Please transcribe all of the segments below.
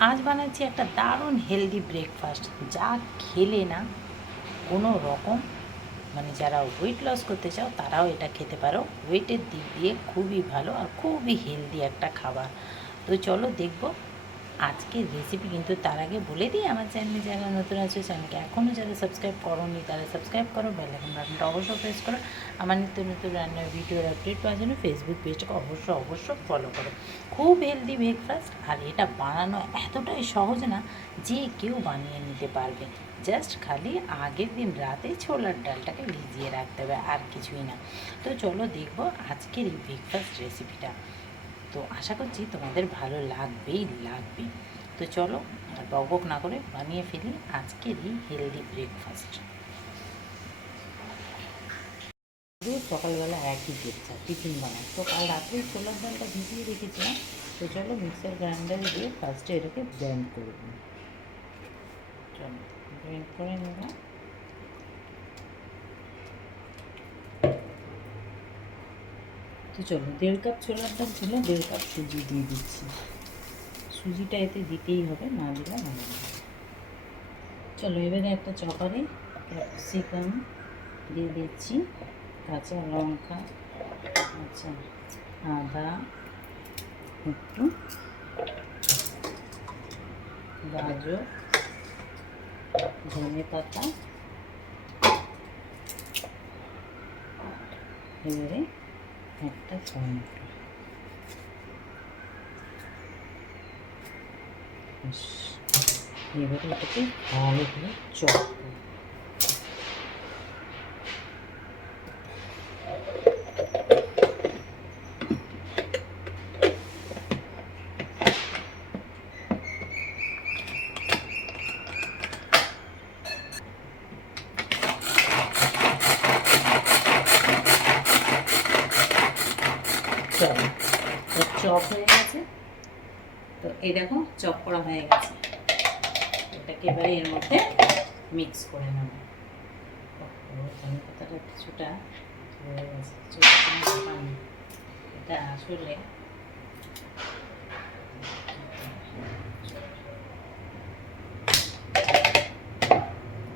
আজ বানাচ্ছি একটা দারুণ হেলদি ব্রেকফাস্ট যা খেলে না কোনো রকম মানে যারা ওয়েট লস করতে চাও, তারাও এটা খেতে পারো। ওয়েটের দিক দিয়ে খুবই ভালো আর খুবই হেলদি একটা খাবার। তো চলো দেখব আজকের রেসিপি কিন্তু তার আগে বলে দিই, আমার চ্যানেলে যারা নতুন আছে চ্যানেলকে এখনও যারা সাবস্ক্রাইব করোনি, তারা সাবস্ক্রাইব করো বেল আইকন বাটনটা অবশ্যই প্রেস করো। আমার নিত্য নতুন রান্নার ভিডিওর আপডেট পাওয়ার জন্য ফেসবুক পেজটাকে অবশ্যই অবশ্যই ফলো করো। খুব হেলদি ব্রেকফাস্ট আর এটা বানানো এতটাই সহজ না যে কেউ বানিয়ে নিতে পারবে। জাস্ট খালি আগের দিন রাতে ছোলার ডালটাকে ভিজিয়ে রাখতে হবে, আর কিছুই না। তো চলো দেখব আজকের এই ব্রেকফাস্ট রেসিপিটা তো আশা করছি তোমাদের ভালো লাগবেই লাগবে তো চলো, আর বকবক না করে বানিয়ে ফেলি আজকের এই হেলদি ব্রেকফাস্ট রোজ সকালবেলা একই চেষ্টা টিফিন বানাই। তো কাল রাত্রেই ছোলার ডালটা ভিজিয়ে রেখেছিলাম। তো চলো মিক্সার গ্রাইন্ডারে দিয়ে ফার্স্টে এটাকে ব্লেন্ড করে দিই চলো ব্লেন্ড করে নিলাম। তো চলো, দেড় কাপ ছোলার ডাল ছিল, দেড় কাপ সুজি দিয়ে দিচ্ছি। সুজিটা এতে দিতেই হবে, না দিলে না। চলো, এবারে একটা চপারে ক্যাপসিকাম দিয়ে দিচ্ছি, কাঁচা লঙ্কা আচ্ছা আদা, একটু, গাজর, ধনে পাতা, এবারে একটা ব্যাস। এবারে এটাকে ভালো করে চপ করব। চলো তো চপ হয়ে গেছে তো এই দেখো, চপ করা হয়ে গেছে। এটাকে এবারে এর মধ্যে মিক্স করে নেব। কিছুটা। এটা আসলে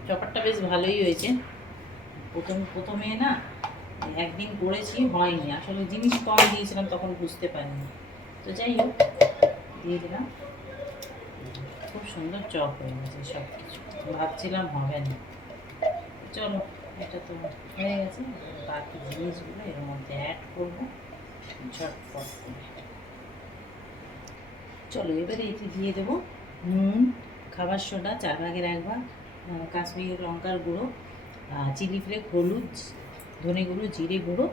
চপারটা বেশ ভালোই হয়েছে। প্রথম, প্রথমে না একদিন করেছি, হয়নি। আসলে জিনিস কম দিয়েছিলাম, তখন বুঝতে পারিনি। তো যাই হোক দিয়ে দিলাম। খুব সুন্দর চপ হয়ে গেছে সব কিছু ভাবছিলাম হবে না। চলো, এটা তো হয়ে গেছে। বাকি জিনিসগুলো এর মধ্যে অ্যাড করব। ঝটপট করে। চলো, এবারে এটি দিয়ে দেবো নুন, খাবার সোডা, চার ভাগের এক ভাগ কাশ্মীরি লঙ্কার গুঁড়ো চিলি ফ্লেক, হলুদ, ধনে গুঁড়ো, জিরে গুঁড়ো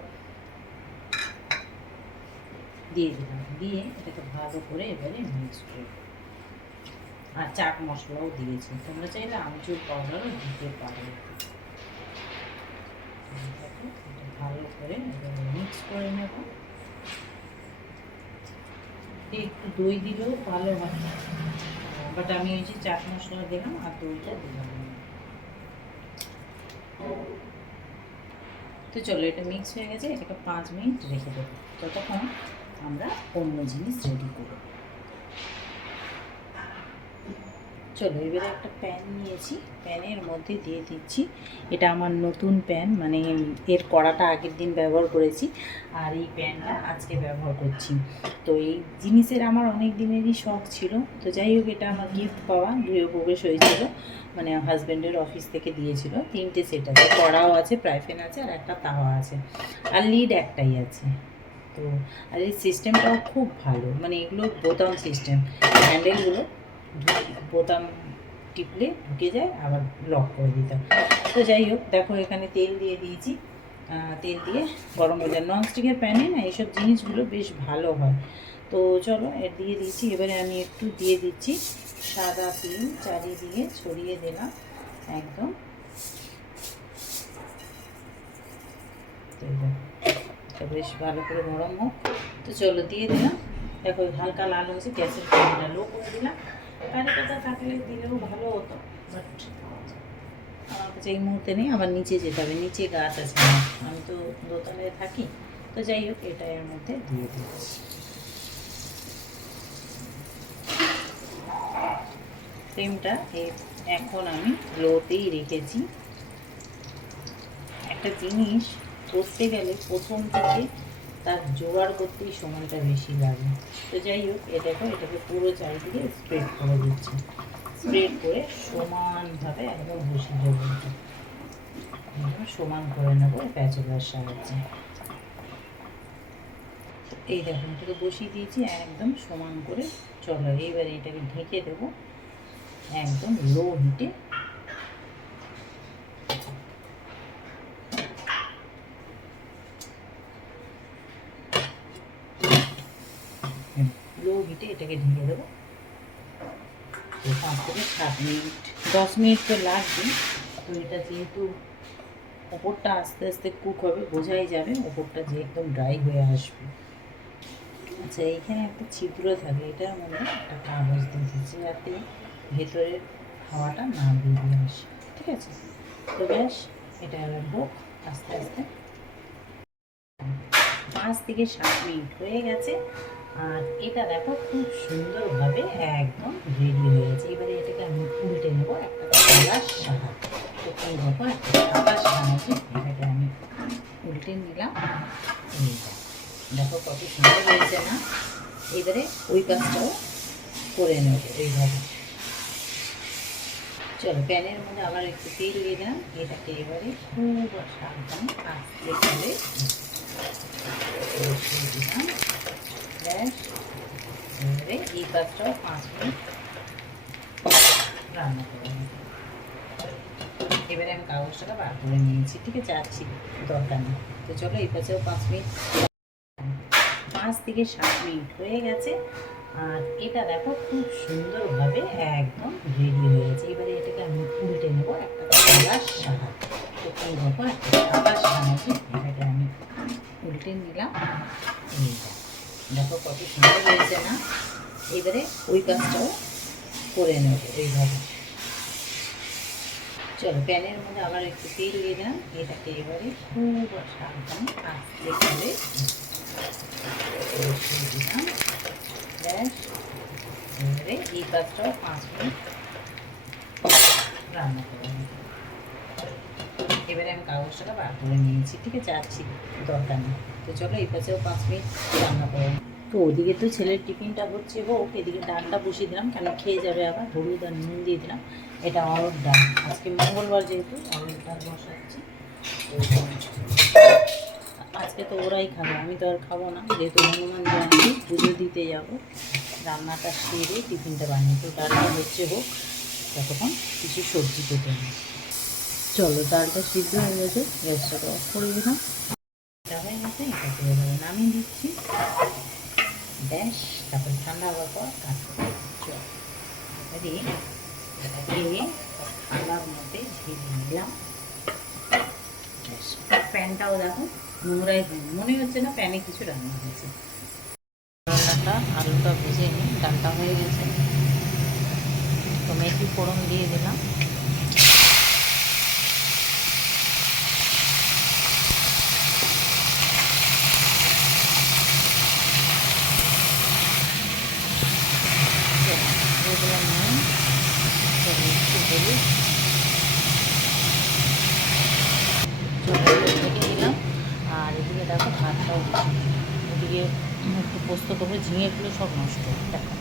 দিয়ে দিলাম। দিয়ে এটাকে ভালো করে এবারে মিক্স করব আর চাট মশলাও দিয়েছি। তোমরা চাইলে আমচুর পাউডারও দিতে পারো। ভালো করে এবারে মিক্স করে নেব। একটু দই দিলেও ভালো হয়। বাট আমি ওই যে চাট মশলা দিলাম আর দইটা দিলাম। তো চলো, এটা মিক্স হয়ে গেছে। এটাকে পাঁচ মিনিট রেখে দেবো। ততক্ষণ আমরা অন্য জিনিস রেডি করব। চলো, এবারে একটা প্যান নিয়েছি। প্যানের মধ্যে দিয়ে দিচ্ছি। এটা আমার নতুন প্যান মানে এর কড়াটা আগের দিন ব্যবহার করেছি, আর এই প্যানটা আজকে ব্যবহার করছি। তো এই জিনিসের আমার অনেক দিনেরই শখ ছিল। তো যাই হোক, এটা আমার গিফট পাওয়া গৃহপ্রবেশ হয়েছিল। মানে হাজব্যান্ডের অফিস থেকে দিয়েছিল। তিনটে সেট আছে। কড়াও আছে প্রাইফেন আছে, আর একটা তাওয়া আছে। আর লিড একটাই আছে। তো, আর এই সিস্টেমটাও খুব ভালো। মানে এগুলো বোতাম সিস্টেম হ্যান্ডেলগুলো বোতাম টিপলে ঢুকে যায়, আবার লক করে দিতে হয়। তো যাই হোক, দেখো এখানে তেল দিয়ে দিয়েছি। তেল দিয়ে গরম হয়ে যায়। ননস্টিকের প্যানে না, এইসব জিনিসগুলো বেশ ভালো হয়। তো চলো এর দিয়ে দিচ্ছি এবারে আমি একটু দিয়ে দিচ্ছি সাদা তিল চারিদিকে ছড়িয়ে দিলাম, একদম। এটা বেশ ভালো করে গরম হোক। তো চলো দিয়ে দিলাম। দেখো হালকা লাল হয়েছে, গ্যাসের ফ্লেমটা লো করে দিলাম। কারি পাতা থাকলে দিলেও ভালো হতো বাট আমার কাছে এই মুহূর্তে নেই। আবার নিচে যেতে হবে, নিচে গাছ আছে আমি তো দোতলায় থাকি। তো যাই হোক এটা এর মধ্যে দিয়ে দিচ্ছি ফ্লেমটা এখন আমি লোতেই রেখেছি। একটা জিনিস করতে গেলে প্রথম থেকে তার জোগাড় করতেই সময়টা বেশি লাগে। তো যাই হোক এটাকে এটাকে পুরো চারিদিকে স্প্রেড করে দিচ্ছি। স্প্রেড করে সমানভাবে একদম বসিয়ে দেবো সমান করে নেব প্যাচেলার সাহায্যে। এই দেখুন এটাকে বসিয়ে দিয়েছি, একদম সমান করে চলো। এইবার এটাকে ঢেকে দেবো একদম লো হিটে হিটে এটাকে ঢেকে দেবো। পাঁচ থেকে সাত মিনিট। দশ মিনিট তো লাগবে। তো এটা যেহেতু ওপরটা আস্তে আস্তে কুক হবে, বোঝাই যাবে ওপরটা যে একদম ড্রাই হয়ে আসবে। আচ্ছা এইখানে একটা ছিদ্র থাকে এটার মধ্যে একটা কাগজ দিয়ে দিচ্ছি যাতে ভেতরের হাওয়াটা না বেরিয়ে আসে। ঠিক আছে? তো ব্যাস, এটা হোক, আস্তে আস্তে। পাঁচ থেকে সাত মিনিট হয়ে গেছে। আর এটা দেখো খুব সুন্দরভাবে একদম রেডি হয়ে গেছে। এবারে এটাকে আমি উল্টে নেব একটা সাহায্যে আমি উল্টে নিলাম। এই দেখো। কত সুন্দর হয়েছে না? এবারে ওই কাজটাও করে নেব এইভাবে। চলো, প্যানের মধ্যে আবার একটু তেল দিলাম। এটাকে এবারে খুব সাবধানে আস্তে করে দিলাম। ব্যাস এবারে এই কাজটাও পাঁচ মিনিট রান্না করে এবারে আমি কাগজটাকে বার করে নিয়েছি। ঠিক আছে ছিল দরকার নেই। তো চলো, এই পাশেও পাঁচ মিনিট। পাঁচ থেকে সাত মিনিট হয়ে গেছে। আর এটা দেখো, খুব সুন্দরভাবে একদম রেডি হয়ে গেছে। এবারে এটাকে আমি উল্টে নেব। একটা সাহায্যে তো এই দেখো, একটা থালার সাহায্যে এটাকে আমি উল্টে নিলাম। এই দেখো। কত সুন্দর হয়েছে না? এবারে ওই কাজটাও করে নেব এইভাবে। চলো, প্যানের মধ্যে আবার একটু তেল দিলাম। এটাকে এবারে খুব সাবধানে আস্তে করে দিলাম। এবারে এই কাজটাও পাঁচ মিনিট রান্না করে এবারে আমি কাগজটাকে বার করে নিয়েছি, ঠিক আছে? ছিল দরকার নেই। তো চলো এই পাশেও পাঁচ মিনিট রান্না করে। তো ওদিকে তো ছেলের টিফিনটা হচ্ছে, হোক, এদিকে ডালটা বসিয়ে দিলাম, কেন খেয়ে যাবে আবার? হলুদ আর নুন দিয়ে দিলাম। এটা অরড় ডাল। আজকে মঙ্গলবার যেহেতু অরড় ডাল বসাচ্ছি। আজকে তো ওরাই খাবে, আমি তো আর খাব না। যেহেতু হনুমান জয়ন্তী, পুজো দিতে যাব। রান্নাটা সেরে টিফিনটা বানিয়ে তো ডালটা হচ্ছে হোক, ততক্ষণ কিছু সবজি নিই চলো ডালটা সিদ্ধ হয়ে গেছে, গ্যাসটাকে অফ করে দিলাম। নামিয়ে দিচ্ছি। ব্যাস, তারপর ঠান্ডা হওয়ার পর এবারে এটাকে ঠান্ডার মধ্যে ঝেড়ে নিলাম। প্যানটাও দেখো, নোংরাই হয়নি। মনে হচ্ছে না প্যানে কিছু রান্না হয়েছে। রান্নাটা আলুটা ভেজে নিই। ডালটা হয়ে গেছে। তো মেথি ফোড়ন দিয়ে দিলাম এগুলো নিয়ে চলো একটু হলুদ চলো রেখে আর এদিকে দেখো ভাতটাও পোস্ত ঝিঙেগুলো সব নষ্ট দেখো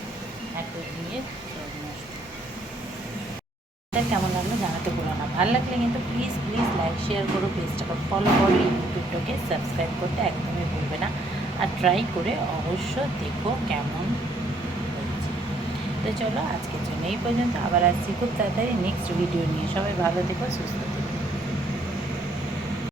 কেমন লাগল জানাতে বলো না ভালো লাগলে কিন্তু প্লিজ প্লিজ লাইক শেয়ার করো পেজটাকে ফলো করো ইউটিউবটাকে সাবস্ক্রাইব করতে একদমই ভুলবে না আর ট্রাই করে অবশ্য দেখো কেমন চলো। আজকের জন্য এই পর্যন্ত। আবার আসছি খুব তাড়াতাড়ি নেক্সট ভিডিও নিয়ে। সবাই ভালো থেকো, সুস্থ থেকো।